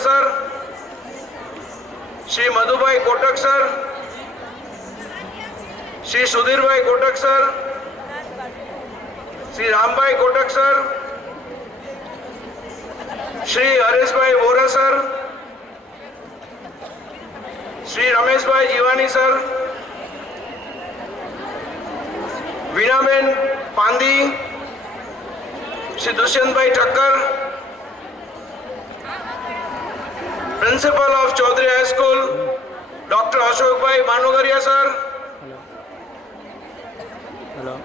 सर, श्री मधुभाई कोटक सर, श्री सुधीर भाई कोटक सर, श्री रामभाई कोटक सर, श्री हरेश भाई वोरा सर, श्री रमेश भाई जीवानी सर, वीणाबेन पांदी, Shri Dushyant bhai Thakkar, principal of Chaudhary high school doctor Ashok bhai Manogaria sir, hello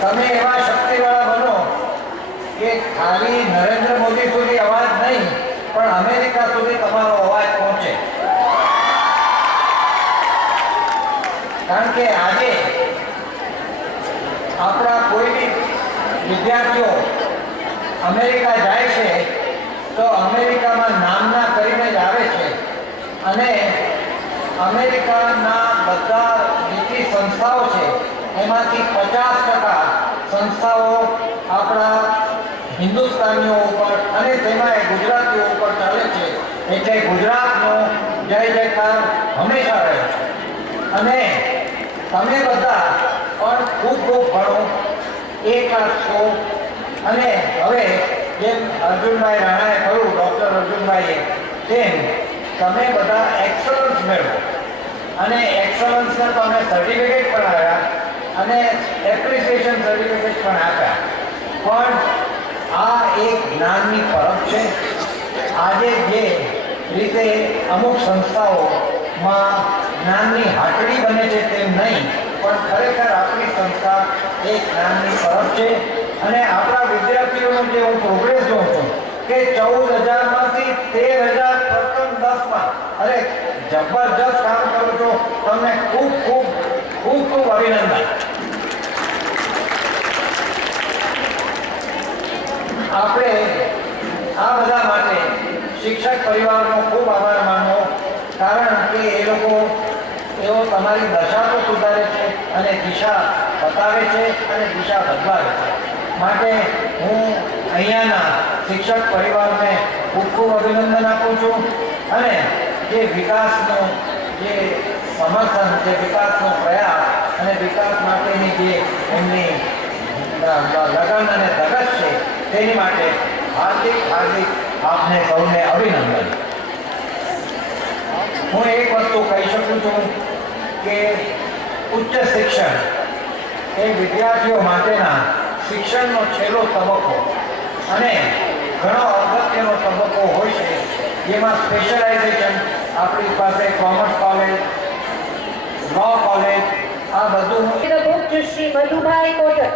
તમે એવા શક્તિવાળા બનો કે ખાલી નરેન્દ્ર મોદી સુધી અવાજ નહીં પણ અમેરિકા સુધી તમારો અવાજ પહોંચે. કારણ કે આજે આપણા કોઈ બી વિદ્યાર્થીઓ અમેરિકા જાય છે તો અમેરિકામાં નામના કરીને જ આવે છે અને અમેરિકાના બધા જેટલી સંસ્થાઓ છે એમાંથી 50% સંસ્થાઓ આપણા હિન્દુસ્તાનીઓ ઉપર અને તેમાં ગુજરાતીઓ ઉપર ચાલે છે. એટલે ગુજરાતનો જય જયકાર હંમેશા રહે છે. અને તમે બધા પણ ખૂબ ખૂબ ભણો, એ ક્લાસ છો. અને હવે જેમ અર્જુનભાઈ રાણાએ કહ્યું, ડૉક્ટર અર્જુનભાઈએ, તેમ તમે બધા એક્સલન્સ મેળવો અને એક્સલન્સના તમે સર્ટિફિકેટ પણ આવ્યા અને એપ્રિસિએશન સર્ટિફિકેટ પણ આપ્યા. પણ આ એક જ્ઞાનની પરખ છે. આજે જે રીતે અમુક સંસ્થાઓમાં જ્ઞાનની હાટડી બને છે તેમ નહીં, પણ ખરેખર આપણી સંસ્થા એક જ્ઞાનની પરખ છે. અને આપણા વિદ્યાર્થીઓનો જે હું પ્રોગ્રેસ જોઉં છું કે 14,000માંથી 13,000 પ્રથમ 10માં, અરે જબરજસ્ત કામ કરો છો. તમને ખૂબ અભિનંદન. આપણે આ બધા માટે શિક્ષક પરિવારનો ખૂબ આભાર માનવો, કારણ કે એઓ તમારી દશા તો સુધારે છે અને દિશા બતાવે છે અને દિશા બદલાવે છે. માટે હું અહીંયાના શિક્ષક પરિવારને ખૂબ ખૂબ અભિનંદન આપું છું અને જે વિકાસનું જે સમર્થન, જે વિકાસનો પ્રયાસ અને વિકાસ માટેની જે એમની લગન અને ધગશ છે તેની માટે હાર્દિક હાર્દિક આપને સૌને અભિનંદન. હું એક વસ્તુ કહી શકું છું કે ઉચ્ચ શિક્ષણ એ વિદ્યાર્થીઓ માટેના શિક્ષણનો છેલ્લો તબક્કો અને ઘણો અગત્યનો તબક્કો હોય છે, જેમાં સ્પેશિયલાઇઝેશન આપણી પાસે કોમર્સ કોલેજ, લો કોલેજ, આ બધું. શ્રી મધુભાઈ Kotak.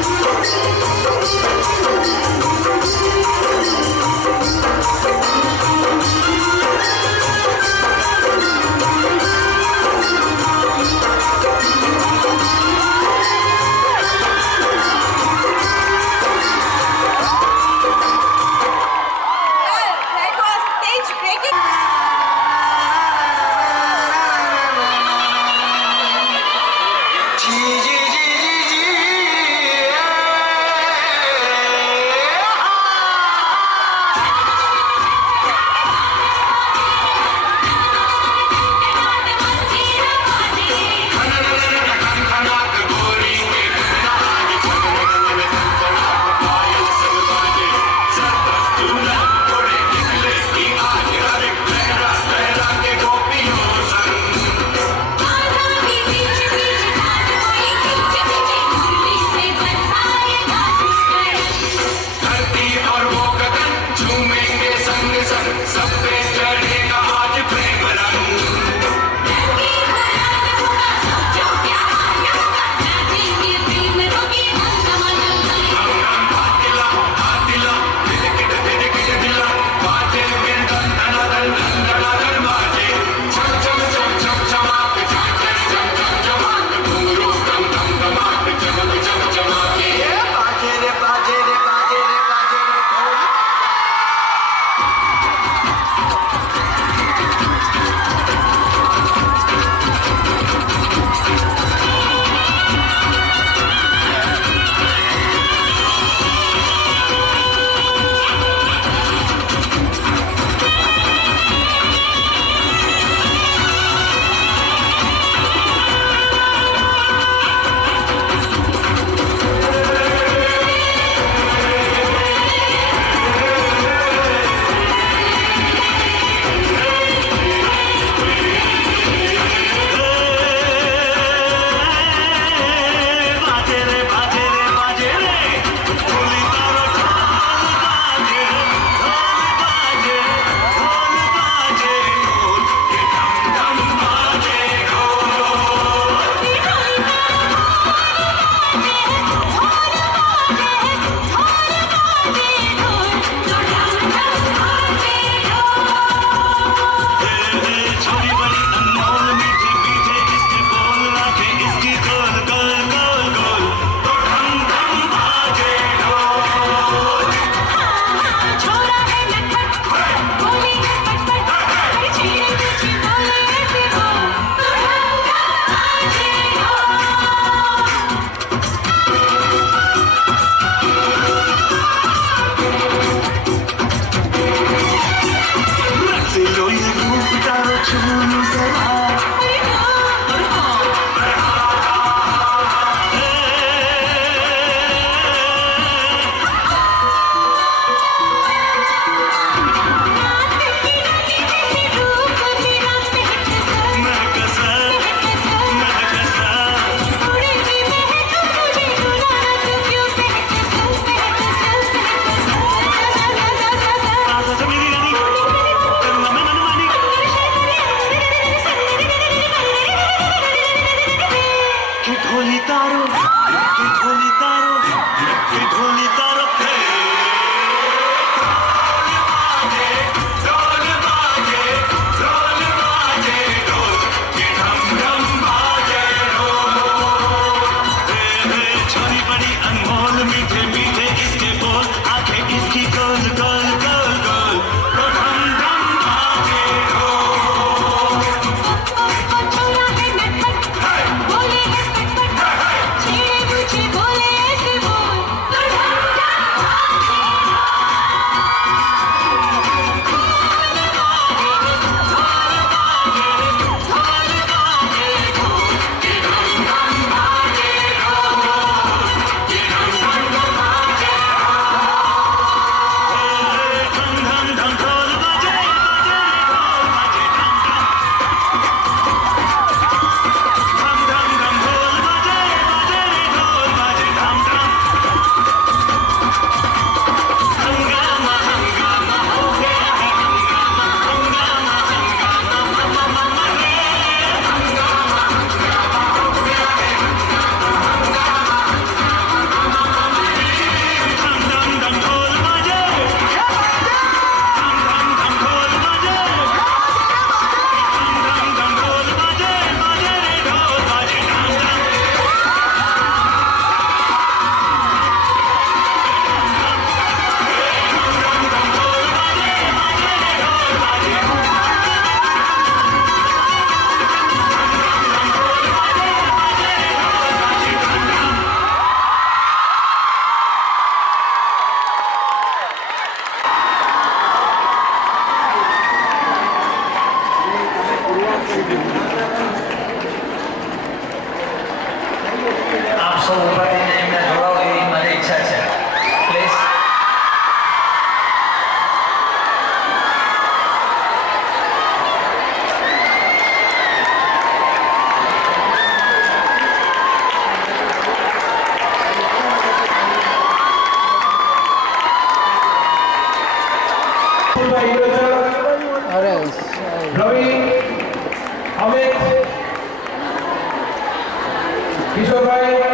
That was stage breaking. સૌ ઉભા થઈને એમને જોડાવો એવી મારી ઈચ્છા છે. પ્લીઝ. રવિ, અમિત, કિશોરભાઈ